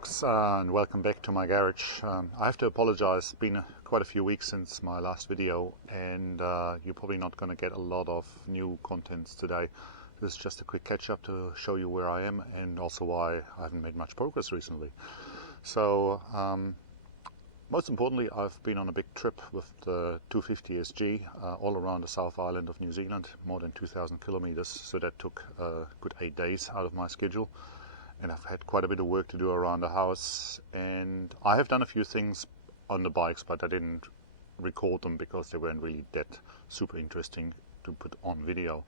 folks, and welcome back to my garage. I have to apologize, it's been quite a few weeks since my last video, and you're probably not going to get a lot of new contents today. This is just a quick catch-up to show you where I am and also why I haven't made much progress recently. So most importantly, I've been on a big trip with the 250 SG all around the South Island of New Zealand, more than 2,000 kilometers, so that took a good 8 days out of my schedule. And I've had quite a bit of work to do around the house, and I have done a few things on the bikes, but I didn't record them because they weren't really that super interesting to put on video.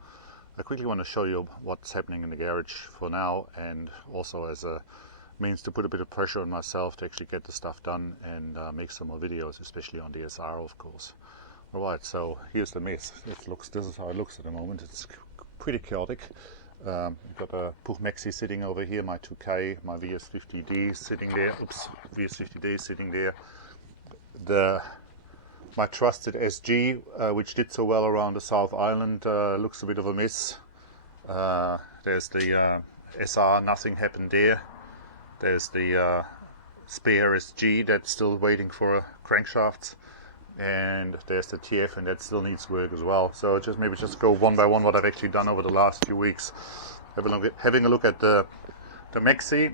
I quickly want to show you what's happening in the garage for now, and also as a means to put a bit of pressure on myself to actually get the stuff done and make some more videos, especially on DSR, of course. Alright, so here's the mess. This is how it looks at the moment. It's pretty chaotic. I've got a Puch Maxi sitting over here, my 2K, my VS50D sitting there. Oops, VS50D sitting there. My trusted SG, which did so well around the South Island, looks a bit of a mess. There's the SR, nothing happened there. There's the spare SG that's still waiting for crankshafts. And there's the TF, and that still needs work as well. So maybe just go one by one what I've actually done over the last few weeks. Having a look at the Maxi.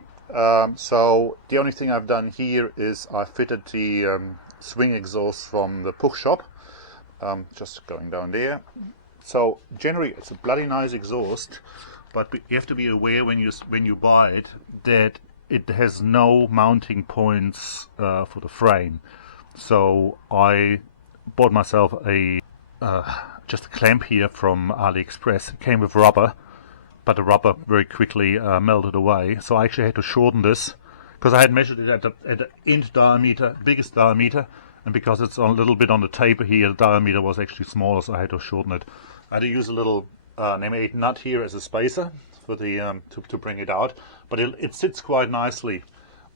So the only thing I've done here is I fitted the swing exhaust from the Puch shop. Just going down there. So generally it's a bloody nice exhaust, but you have to be aware when you buy it that it has no mounting points for the frame. So I bought myself just a clamp here from AliExpress. It came with rubber, but the rubber very quickly melted away. So I actually had to shorten this because I had measured it at the end diameter, biggest diameter, and because it's a little bit on the taper here, the diameter was actually smaller, so I had to shorten it. I had to use a little M8 nut here as a spacer for the to bring it out, but it sits quite nicely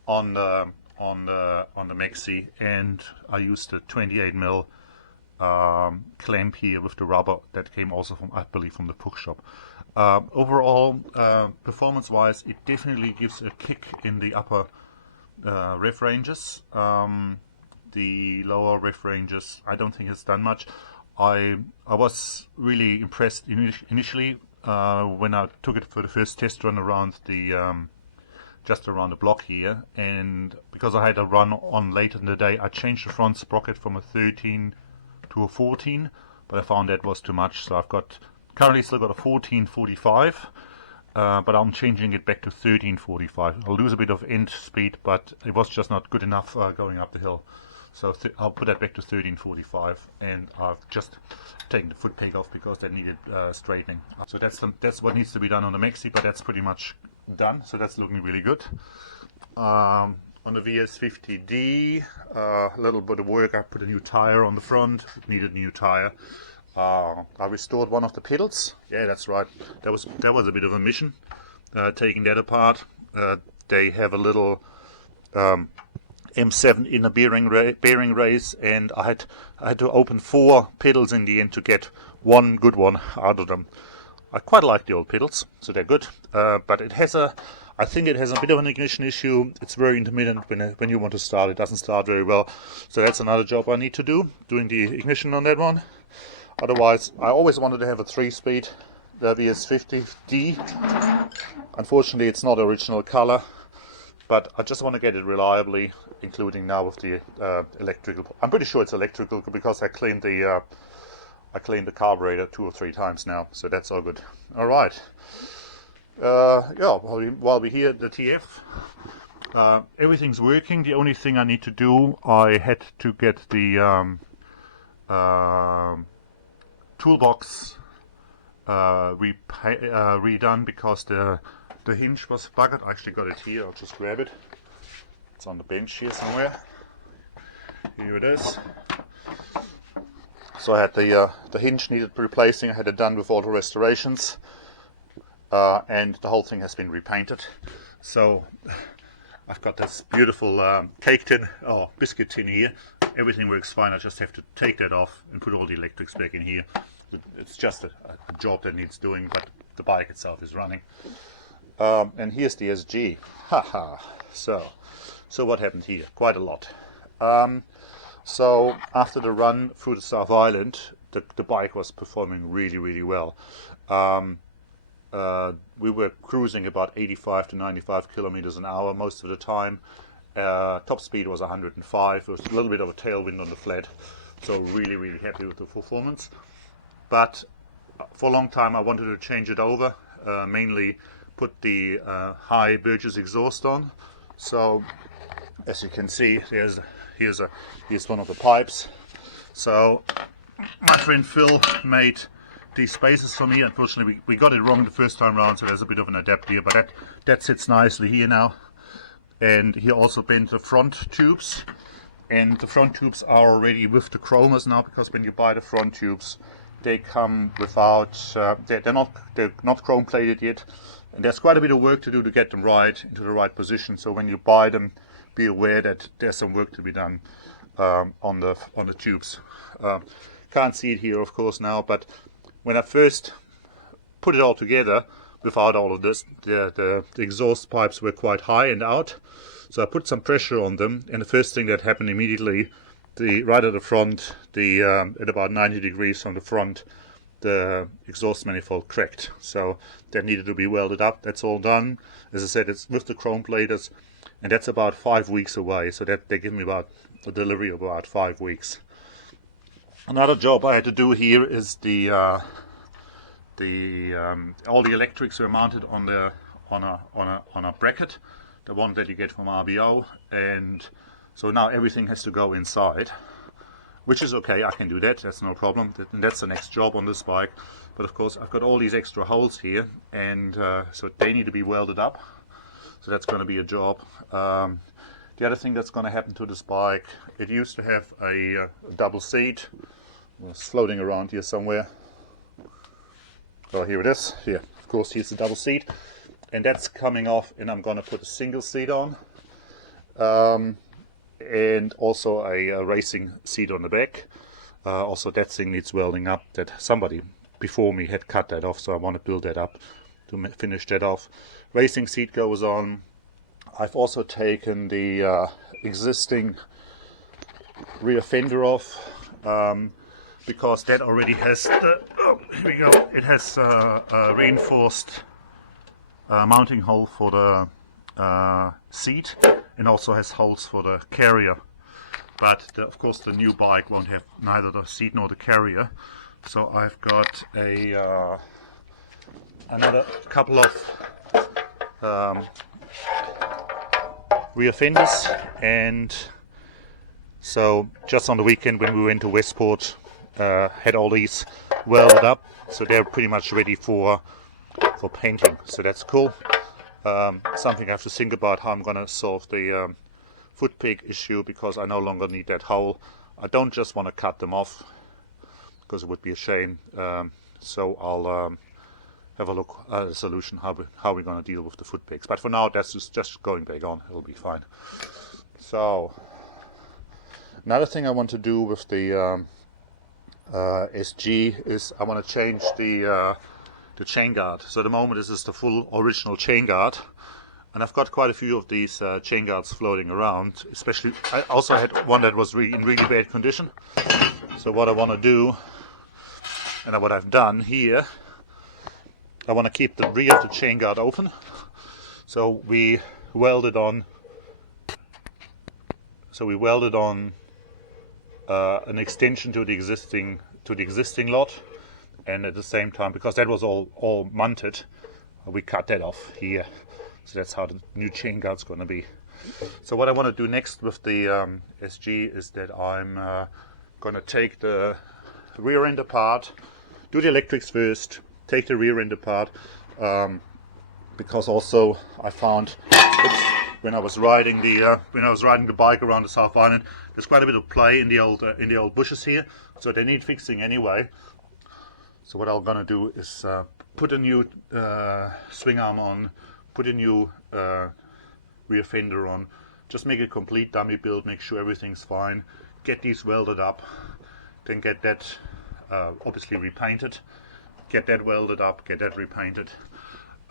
on the Maxi, and I used a 28mm clamp here with the rubber that came also from, I believe, from the Puch shop. Overall, performance-wise, it definitely gives a kick in the upper rev ranges. The lower rev ranges, I don't think it's done much. I was really impressed initially when I took it for the first test run around the just around the block here, and because I had a run on later in the day, I changed the front sprocket from a 13 to a 14, but I found that was too much, so I've currently still got a 1445, but I'm changing it back to 1345. I'll lose a bit of end speed, but it was just not good enough going up the hill, so I'll put that back to 1345, and I've just taken the foot peg off because that needed straightening. So that's what needs to be done on the Maxi, but that's pretty much done, so that's looking really good. On the VS50D, a little bit of work. I put a new tire on the front. It needed a new tire. I restored one of the pedals. Yeah, that's right. That was a bit of a mission, taking that apart. They have a little M7 inner bearing race, and I had to open 4 pedals in the end to get one good one out of them. I quite like the old pedals, so they're good, but I think it has a bit of an ignition issue. It's very intermittent when you want to start. It doesn't start very well, so that's another job I need to do, doing the ignition on that one. Otherwise, I always wanted to have a 3-speed, the VS50D. Unfortunately, it's not original color, but I just want to get it reliably, including now with the electrical. I'm pretty sure it's electrical because I cleaned the carburetor 2 or 3 times now, so that's all good. All right. Yeah, while we're here at the TF, everything's working. The only thing I need to do, I had to get the toolbox redone because the hinge was buggered. I actually got it here. I'll just grab it. It's on the bench here somewhere. Here it is. So I had the hinge needed replacing. I had it done with auto restorations, and the whole thing has been repainted. So I've got this beautiful cake tin, biscuit tin here. Everything works fine. I just have to take that off and put all the electrics back in here. It's just a job that needs doing, but the bike itself is running. And here's the SG. Haha. So what happened here? Quite a lot. So after the run through the South Island, the bike was performing really well. We were cruising about 85 to 95 kilometers an hour most of the time. Top speed was 105. There was a little bit of a tailwind on the flat, so really happy with the performance. But for a long time I wanted to change it over, mainly put the high Burgess exhaust on. So as you can see, here's one of the pipes. So my friend Phil made these spaces for me. Unfortunately we got it wrong the first time round, so there's a bit of an adapt here, but that sits nicely here now. And he also bent the front tubes, and the front tubes are already with the chromers now, because when you buy the front tubes they come without, they're not chrome plated yet, and there's quite a bit of work to do to get them right into the right position. So when you buy them, be aware that there's some work to be done on the tubes. Can't see it here of course now, but when I first put it all together without all of this, the exhaust pipes were quite high and out, so I put some pressure on them, and the first thing that happened immediately, right at the front, at about 90 degrees from the front, the exhaust manifold cracked. So that needed to be welded up. That's all done. As I said, it's with the chrome platers, and that's about 5 weeks away, so that they give me about a delivery of about 5 weeks. Another job I had to do here is all the electrics were mounted on a bracket, the one that you get from RBO, and so now everything has to go inside, which is okay. I can do that, that's no problem, and that's the next job on this bike. But of course I've got all these extra holes here, and so they need to be welded up, so that's going to be a job. The other thing that's going to happen to this bike, it used to have a double seat. It's floating around here somewhere. Oh, here it is. Here, of course, here's the double seat, and that's coming off, and I'm going to put a single seat on, and also a racing seat on the back. Also, that thing needs welding up. That somebody before me had cut that off, so I want to build that up to finish that off. Racing seat goes on. I've also taken the existing rear fender off, because that already has the, oh, here we go, it has a reinforced mounting hole for the seat, and also has holes for the carrier. But of course the new bike won't have neither the seat nor the carrier, so I've got another couple of rear fenders, and so just on the weekend when we went to Westport, had all these welded up, so they're pretty much ready for painting, so that's cool. Something I have to think about how I'm gonna solve the foot peg issue, because I no longer need that hole. I don't just want to cut them off, because it would be a shame, so I'll have a look at a solution how we're going to deal with the foot pegs. But for now, that's just going back on, it'll be fine. So another thing I want to do with the SG is I want to change the chain guard. So at the moment this is the full original chain guard, and I've got quite a few of these chain guards floating around. Especially, I also had one that was in really bad condition. So what I want to do, and what I've done here, I want to keep the rear of the chain guard open. So we welded on. An extension to the existing lot, and at the same time, because that was all mounted, we cut that off here. So that's how the new chain guard's going to be. So what I want to do next with the SG is that I'm going to take the rear end apart, do the electrics first, take the rear end apart, because also I found when I was riding the bike around the South Island, there's quite a bit of play in the old bushes here, so they need fixing anyway. So what I'm gonna do is put a new swing arm on, put a new rear fender on, just make a complete dummy build, make sure everything's fine, get these welded up, then get that obviously repainted, get that welded up, get that repainted.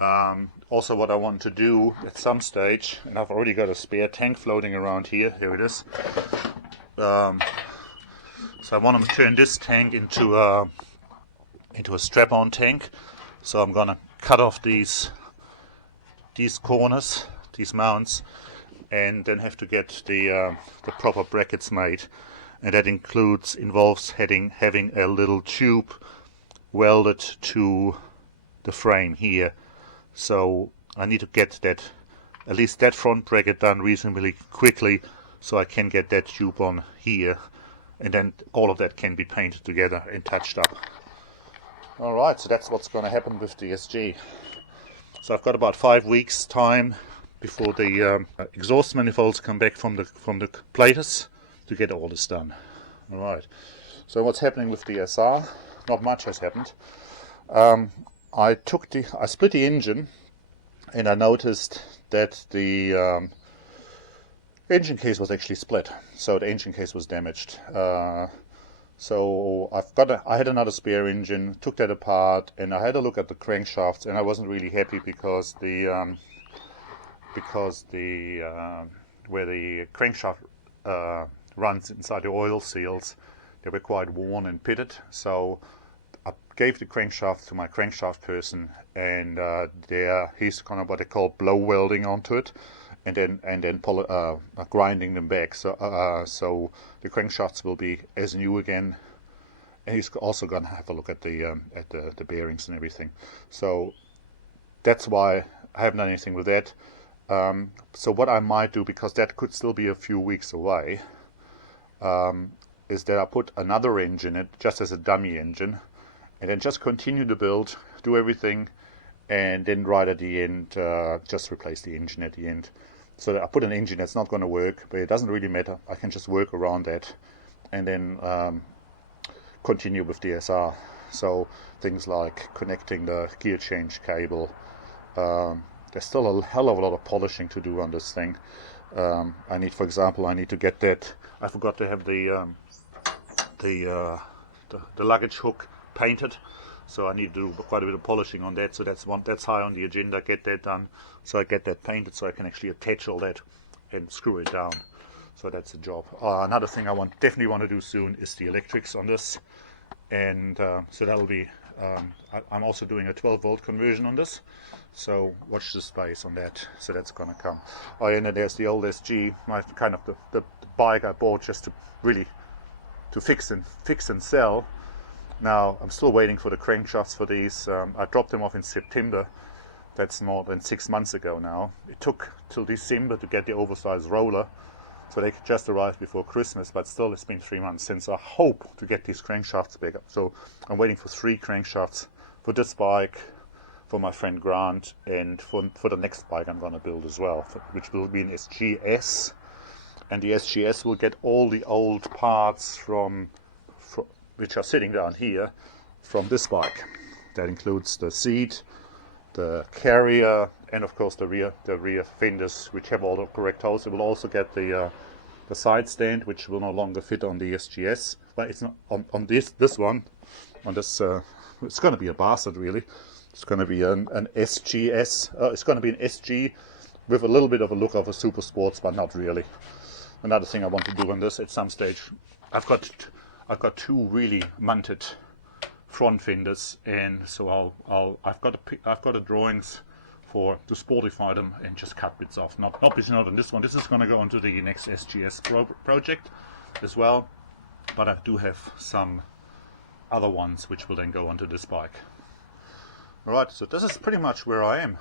Also what I want to do at some stage, and I've already got a spare tank floating around here, here it is. So I want to turn this tank into a strap-on tank. So I'm gonna cut off these corners, these mounts, and then have to get the proper brackets made, and that involves having a little tube welded to the frame here. So I need to get that, at least that front bracket, done reasonably quickly, so I can get that tube on here, and then all of that can be painted together and touched up. Alright, so that's what's going to happen with the SG. So I've got about 5 weeks time before the exhaust manifolds come back from the platers to get all this done. Alright, so what's happening with the SR? Not much has happened. I split the engine, and I noticed that the engine case was actually split. So the engine case was damaged. So I had another spare engine, took that apart, and I had a look at the crankshafts, and I wasn't really happy because where the crankshaft runs inside the oil seals, they were quite worn and pitted. So I gave the crankshaft to my crankshaft person, and he's kind of what they call blow welding onto it, and then grinding them back. So the crankshafts will be as new again, and he's also going to have a look at the bearings and everything. So that's why I haven't done anything with that. So what I might do, because that could still be a few weeks away, is that I put another engine in it, just as a dummy engine, and then just continue to build, do everything, and then right at the end, just replace the engine at the end. So that I put an engine that's not going to work, but it doesn't really matter. I can just work around that, and then continue with the SR. So things like connecting the gear change cable. There's still a hell of a lot of polishing to do on this thing. For example, I need to get that. I forgot to have the luggage hook painted, so I need to do quite a bit of polishing on that. So that's high on the agenda. Get that done, so I get that painted, so I can actually attach all that and screw it down. So that's the job. Another thing I definitely want to do soon is the electrics on this, and so that'll be. I'm also doing a 12-volt conversion on this, so watch the space on that. So that's gonna come. Oh, and then there's the old SG, my kind of the bike I bought just to really fix and sell. Now I'm still waiting for the crankshafts for these. I dropped them off in September. That's more than 6 months ago now. It took till December to get the oversized roller, so they just arrived before Christmas, but still it's been 3 months since. I hope to get these crankshafts back up. So I'm waiting for 3 crankshafts for this bike, for my friend Grant, and for the next bike I'm going to build as well, which will be an SGS. And the SGS will get all the old parts which are sitting down here from this bike. That includes the seat, the carrier, and of course the rear fenders, which have all the correct holes. It will also get the side stand, which will no longer fit on the SGS. But it's not on this one. On this, it's going to be a bastard really. It's going to be an SGS. It's going to be an SG with a little bit of a look of a super sports, but not really. Another thing I want to do on this at some stage, I've got 2 really munted front fenders, and so I've got a drawings to sportify them and just cut bits off. Obviously not on this one. This is going to go onto the next SGS project as well, but I do have some other ones which will then go onto this bike. Alright, so this is pretty much where I am.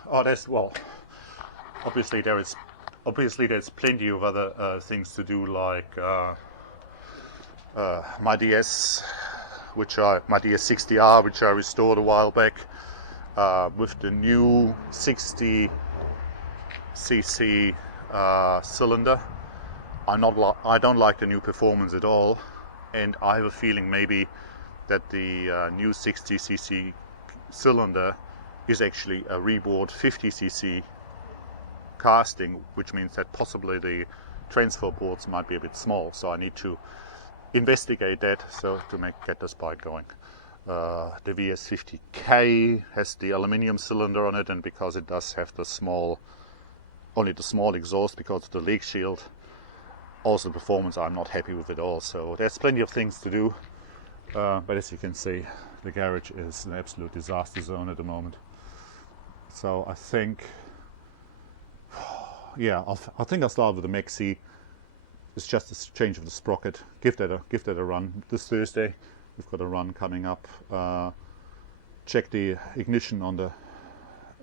Obviously there's plenty of other things to do, like my DS 60R, which I restored a while back, with the new 60cc cylinder. I don't like the new performance at all, and I have a feeling maybe that the new 60cc cylinder is actually a rebored 50cc casting, which means that possibly the transfer ports might be a bit small. So I need to investigate that to get this bike going. The VS50K has the aluminium cylinder on it, and because it does have the only the small exhaust because of the leak shield, also the performance I'm not happy with at all. So there's plenty of things to do, but as you can see, the garage is an absolute disaster zone at the moment. So I think, yeah, I think I'll start with the Maxi. It's just a change of the sprocket. Give that a run this Thursday. We've got a run coming up. Check the ignition on the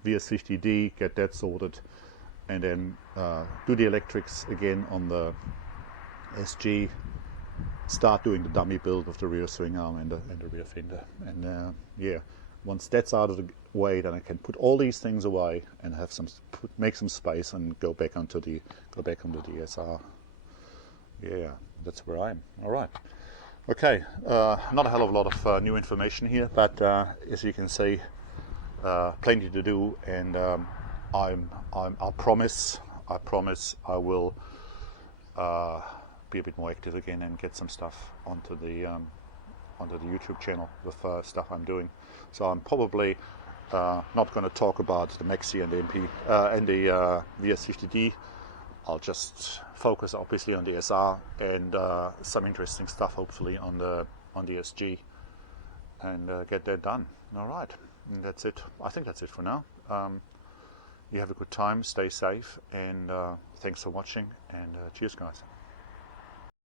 VS50D, get that sorted, and then do the electrics again on the SG. Start doing the dummy build of the rear swing arm and the rear fender. And yeah, once that's out of the way, then I can put all these things away and have make some space and go back onto the SR. Yeah, that's where I am. All right. Okay, not a hell of a lot of new information here, but as you can see, plenty to do, and I promise I will be a bit more active again and get some stuff onto the YouTube channel with stuff I'm doing. So I'm probably not going to talk about the Maxi and the MP and the VS50D. I'll just focus obviously on the SR and some interesting stuff hopefully on the SG, and get that done. All right, and that's it. I think that's it for now. You have a good time, stay safe, and thanks for watching, and cheers guys.